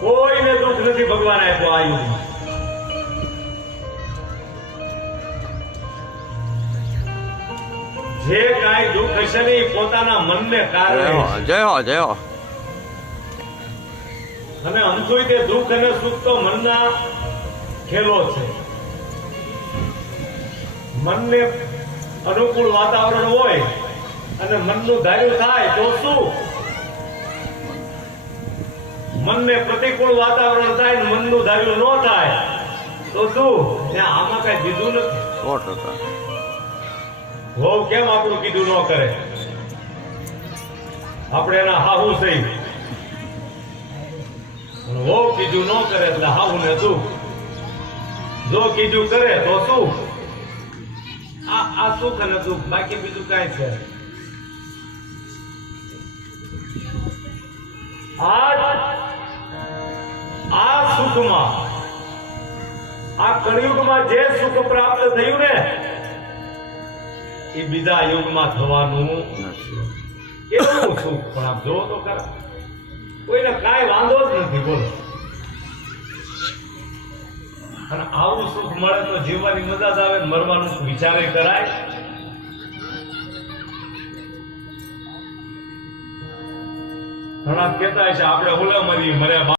કોઈને દુઃખ નથી ભગવાન આપ્યો આ યુગમાં. જે કાંઈ દુઃખ હશે ને એ પોતાના મનને કારણે. જય હો જય હો. અને અંધુય તે દુઃખ અને સુખ તો મનના ખેલો છે. મનને અનુકૂળ વાતાવરણ હોય અને મનનું ધાર્યું થાય તો શું? મનને પ્રતિકૂળ વાતાવરણ થાય ને મનનું ધાર્યું ન થાય તો શું? આમાં કઈ બીજું નથી. 100%. વહુ કેમ આપણું કીધું ન કરે? આપણે એના હાહુ થઈ, વહુ કીધું ન કરે એટલે હાહુ ને દુઃખ. જો કીધું કરે તો શું? આ સુખ અને દુઃખ, બાકી બીજું કાંઈ છે? આ સુખમાં, આ કળિયુગમાં જે સુખ પ્રાપ્ત થયું ને એ બીજા યુગમાં થવાનું કેવું સુખ. પણ આપ જો તો ખરા, કોઈને કાંઈ વાંધો જ નથી. બોલો. અને આવું સુખ મળે તો જીવવાની મજા જ આવે, મરવાનું વિચારે કરાય. ઘણા કહેતા છે આપણે ઓલા મરી મર્યા